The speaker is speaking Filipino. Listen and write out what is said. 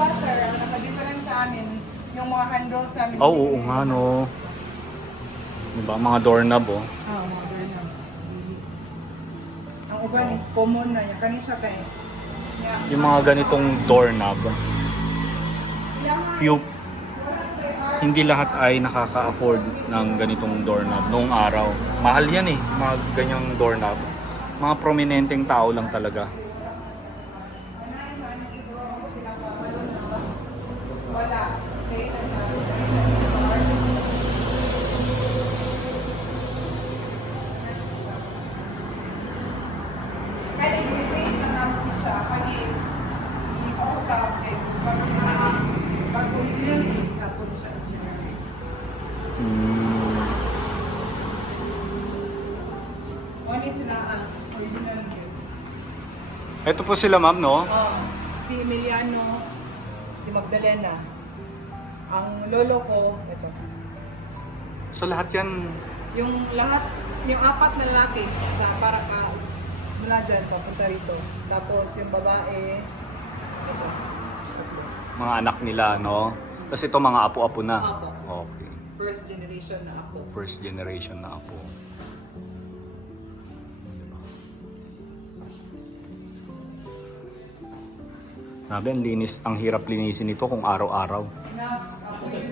pa, sir, ang naka-difference sa amin, yung mga handles namin. Oh, oo nga, no. Diba, mga doorknob, oh. Oo, mga ganyan. Ang uban is common na yan. Kani siya kay... Yung mga ganitong doorknob, few, hindi lahat ay nakaka-afford ng ganitong doorknob noong araw. Mahal yan eh, mga ganyang doorknob. Mga prominenteng tao lang talaga. Wala. Kaya i-wait na namin siya. Kaya i-usap. Pag-kung siya, tapon siya. Ano sila ang original gift? Ito po sila, ma'am, no? Si Emiliano, si Magdalena. Ang lolo ko, ito. So lahat yan, Yung lahat, yung apat na lalaki sa para ka mula dyan, papunta rito. Tapos yung babae, ito. mga anak nila, no? Tapos ito mga apo-apo na. Apo. Okay. First generation na ako. First generation na apo. Grabe, ang linis, ang hirap linisin ito kung araw-araw. Na, ako yun.